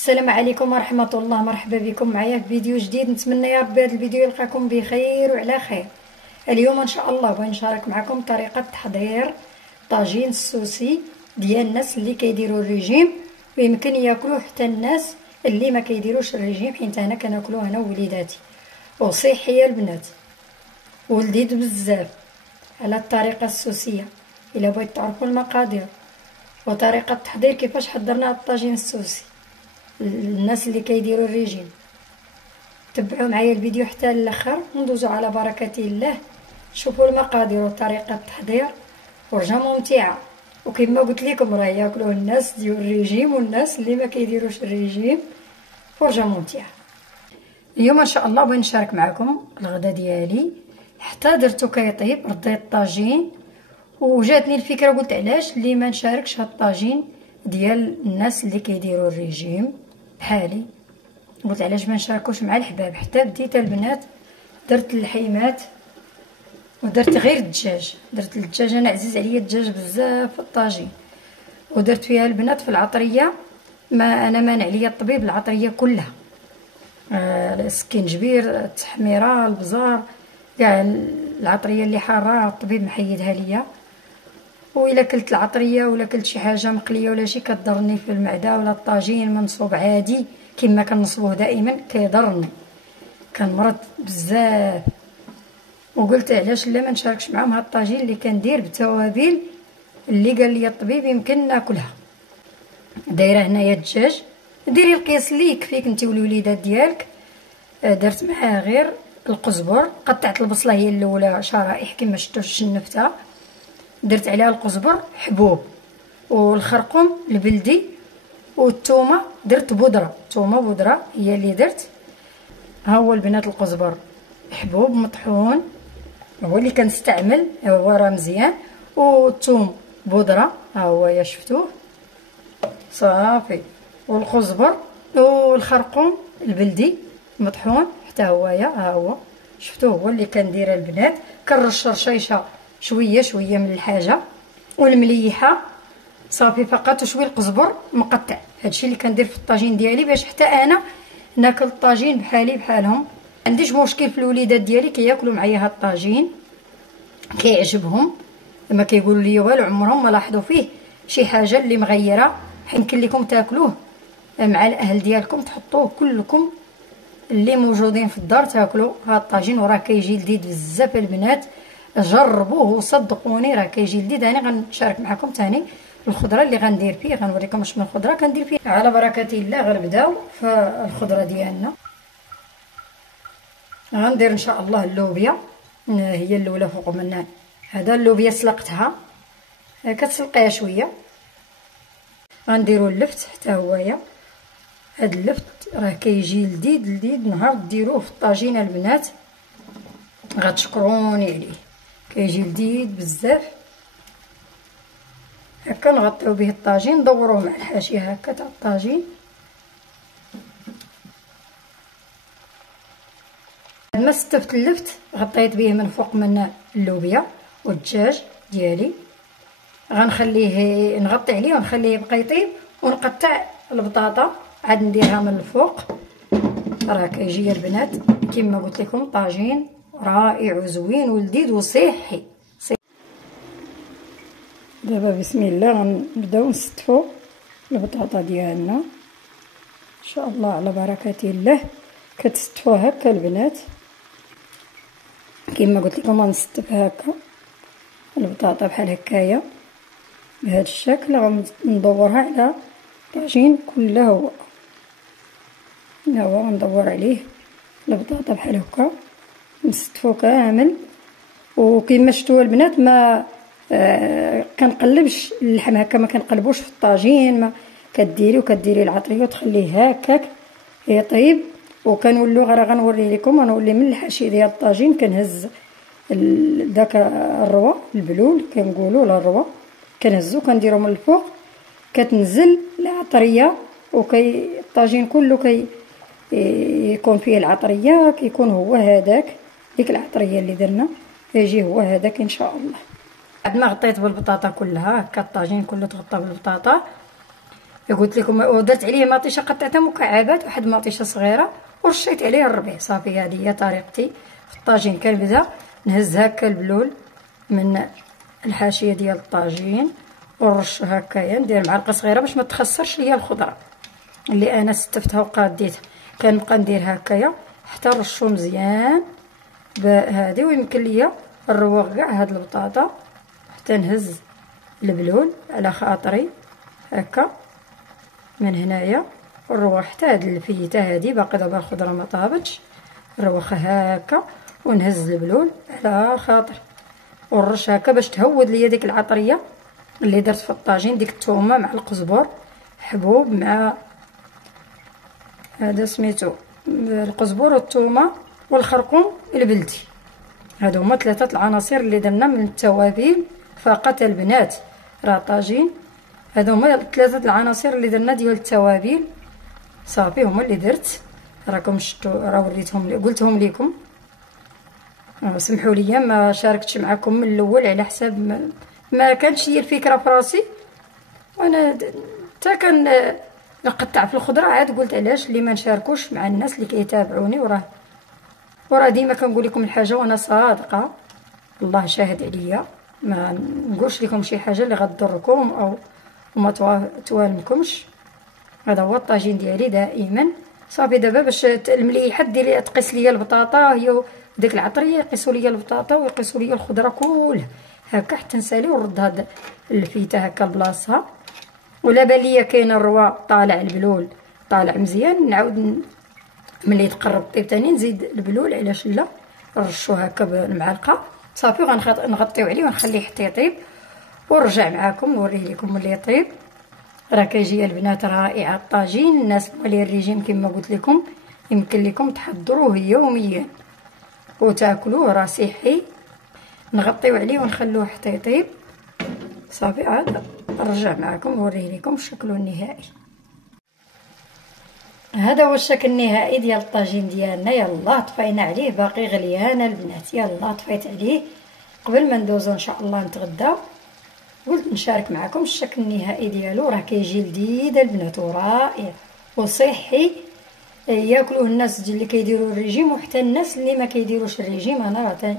السلام عليكم ورحمة الله. مرحبا بكم معايا في فيديو جديد. نتمنى يا ربي هذا الفيديو يلقاكم بخير وعلى خير. اليوم ان شاء الله بغي نشارك معكم طريقة تحضير طاجين السوسي ديال الناس اللي كيديروا الريجيم، ويمكن ياكلوه حتى الناس اللي ما كيديروش الريجيم، حيت انا كناكلوه انا ووليداتي، وصحي البنات ولذيذ بزاف. على الطريقة السوسية الا بغيت تعرفوا المقادير وطريقة التحضير كيفاش حضرنا الطاجين السوسي الناس اللي كيديروا الريجيم، تبعوا معايا الفيديو حتى الاخر وندوزو على بركه الله. شوفوا المقادير وطريقه التحضير، ورجه ممتعه، وكما قلت لكم راه ياكلوه الناس ديال الريجيم والناس اللي ما كيديروش الريجيم، فرجه ممتعه. اليوم ان شاء الله بغيت نشارك معكم الغدا ديالي. حتى درتو كيطيب، رديت الطاجين وجاتني الفكره، قلت علاش اللي ما نشاركش هاد الطاجين ديال الناس اللي كيديروا الريجيم بحالي. قلت علاش ما نشاركوش مع الحباب. حتى بديت البنات درت اللحيمات ودرت غير الدجاج، درت الدجاج، انا عزيز عليا الدجاج بزاف في الطاجين، ودرت فيها البنات في العطريه. ما انا مانع ليا الطبيب العطريه كلها، السكينجبير، التحميره، البزار، كاع العطريه اللي حاره الطبيب محيدها ليا. وإلا كلت العطريه ولا كلت شي حاجه مقليه ولا شي كضرني في المعده، ولا الطاجين منصوب عادي كما كنصبوه دائما كيضرني، كنمرض بزاف. وقلت علاش لا ما نشاركش معاهم هاد الطاجين اللي كندير بالتوابل اللي قال لي الطبيب يمكن ناكلها. دايره هنايا الدجاج، ديري القياس اللي يكفيك انت والوليدات ديالك. درت معاه غير القزبر، قطعت البصله هي الاولى شرائح كما شفتوا شنفتها، درت عليها القزبر حبوب، والخرقوم البلدي، والثومه درت بودره، ثومه بودره هي اللي درت. ها هو البنات القزبر حبوب مطحون هو اللي كنستعمل، هو راه مزيان. والثوم بودره ها هو يا شفتوه صافي. والقزبر والخرقوم البلدي مطحون حتى هويا ها هو شفتوه، هو اللي كندير البنات. كنرش رشيشه شويه شويه من الحاجه، والمليحه صافي فقط، وشويه القزبر مقطع. هادشي اللي كندير في الطاجين ديالي باش حتى انا ناكل الطاجين بحالي بحالهم. عنديش مشكل في الوليدات ديالي كياكلوا معايا هاد الطاجين، كيعجبهم، ما كيقولوا لي والو، عمرهم ما لاحظوا فيه شي حاجه اللي مغيره. يمكن لكم تاكلوه مع الاهل ديالكم، تحطوه كلكم اللي موجودين في الدار تاكلوا هاد الطاجين، وراه كيجي لذيذ بزاف البنات. جربوه وصدقوني راه كيجي لذيذ. انا غنشارك معكم ثاني الخضره اللي غندير فيه، غنوريكم شنو الخضره كندير فيه. على بركه الله غنبداو في الخضره ديالنا. غندير ان شاء الله اللوبيا، هي الاولى فوق منها. هذا اللوبيا سلقتها، كتسلقيها شويه. غنديروا اللفت حتى هويا، هاد اللفت راه كيجي لذيذ لذيذ. نهار ديروه في الطاجين البنات غتشكروني عليه، كيجي لذيذ بزاف. هكا نغطيو به الطاجين، ندوروه مع الحاشيه هكا تاع الطاجين. بعد ما ستفت اللفت غطيت به من فوق من اللوبيا والدجاج ديالي. غنخليه نغطي عليه ونخليه يبقى يطيب، ونقطع البطاطا عاد نديرها من الفوق. راه كيجي البنات كما قلت لكم طاجين رائع وزوين ولذيذ وصحي. دابا بسم الله غنبداو نستفو البطاطا ديالنا ان شاء الله على بركه الله. كتستفوها هكا البنات كما قلت لكم، غنستف هكا البطاطا بحال هكايا بهذا الشكل. غندورها على الطاجين كله، هو غندور عليه البطاطا بحال هكا نستفو كامل. وكما شفتوا البنات ما كنقلبش اللحم هكا، ما كنقلبوش في الطاجين، ما كديري العطريه وتخليه هكاك يطيب. وكنولو راه غنوري لكم، غنولي من الحاشيه ديال الطاجين كنهز داك الروا البلول كنقولوا له الروا، كنهزو كنديرو من الفوق، كتنزل العطريه. الطاجين كله يكون فيه العطريه، كيكون هو هذاك ديك العطريه اللي درنا يجي هو هذاك ان شاء الله. بعد ما غطيت بالبطاطا كلها هكا الطاجين كله تغطى بالبطاطا، قلت لكم. ودرت عليه مطيشه قطعتها مكعبات، واحد مطيشه صغيره، ورشيت عليه الربيع. صافي هذه هي طريقتي في الطاجين. كنبدا نهز هكا البلول من الحاشيه ديال الطاجين ونرش هكايا، ندير معلقه صغيره باش ما تخسرش ليا الخضره اللي انا ستفتها وقاديتها. كنبقى ندير هكايا حتى نرشو مزيان بهذه. ويمكن ليا نروق كاع هاد البطاطا حتى نهز البلول على خاطري هكا من هنايا، ونروح حتى هاد الفيته هادي باقي دابا الخضره ما طابتش، نروخها هكا ونهز البلول على خاطر، ونرش هكا باش تهود ليا ديك العطريه اللي درت في الطاجين. ديك الثومه مع القزبر حبوب مع هذا سميتو القزبر والثومه والخرقوم البلدي، هادو هما 3 العناصر اللي درنا من التوابل فقط البنات. راه طاجين هادو هما 3 العناصر اللي درنا ديال التوابل. صافي هما اللي درت، راكم شفتوا، راه وريتهم قلتهم لكم. سمحوا لي ما شاركتش معكم من الاول على حساب ما كانش هي الفكره في راسي، وانا حتى نقطع في الخضره. عاد قلت علاش اللي ما نشاركوش مع الناس اللي كيتابعوني، وراه ديما كنقول لكم الحاجه وانا صادقه، الله شاهد عليا. ما نقولش لكم شي حاجه اللي غتضركم او وما توالمكمش. هذا هو الطاجين ديالي دائما. صافي دابا باش المليحه ديري تقيس ليا البطاطا هي ديك العطريه، يقيسوا ليا البطاطا ويقيسوا ليا الخضره كلها هكا حتى نسالي ونرد هاد الفيته هكا لبلاصتها. ولا بان ليا كاين الروا طالع البلول طالع مزيان، نعاود ملي تقرب طيب تاني نزيد البلول. علاش لا، نرشو هكا بالمعلقه. صافي غنغطيو عليه ونخليه حتى يطيب، ونرجع معاكم نوريه لكم ملي يطيب. راه كيجي البنات رائع الطاجين. الناس مالي الريجيم كما قلت لكم يمكن لكم تحضروه يوميا وتاكلوه، راه صحي. نغطيو عليه ونخلوه حتى يطيب. صافي عاد نرجع معكم نوريه لكم الشكل النهائي. هذا هو الشكل النهائي ديال الطاجين ديالنا. يلا طفينا عليه، باقي غليان البنات. يلا طفيت عليه قبل ما ندوزو ان شاء الله نتغداو. قلت نشارك معكم الشكل النهائي ديالو. راه كيجي لذيذ البنات ورائع وصحي، ياكلوه الناس اللي كيديروا الريجيم وحتى الناس اللي ما كيديروش الريجيم. انا راه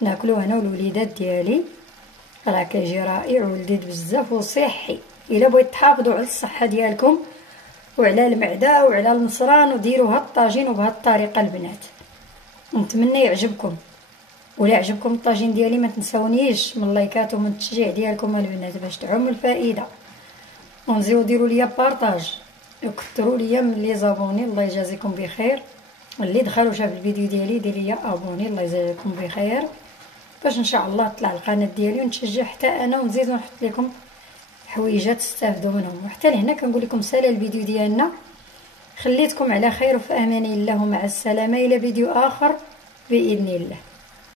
ناكلوه انا والوليدات ديالي. راه كيجي رائع ولذيذ بزاف وصحي. الا بغيت تحافظوا على الصحه ديالكم وعلى المعده وعلى المصران وديروا هاد الطاجين وبهاد الطريقه البنات. نتمنى يعجبكم. ولا عجبكم الطاجين ديالي ما تنساونيش من اللايكات ومن التشجيع ديالكم البنات باش تعم الفائده. ونزيدوا ديروا ليا بارطاج وكثروا ليا من لي زابوني. الله يجازيكم بخير. اللي دخل وشاف الفيديو ديالي دير ليا ابوني. الله يجازيكم بخير باش ان شاء الله تطلع القناه ديالي ونتشجع حتى انا ونزيد نحط لكم حويجات تستافدوا منهم. وحتى لهنا كنقول لكم سالا الفيديو ديالنا. خليتكم على خير وفي امان الله ومع السلامه الى فيديو اخر باذن الله.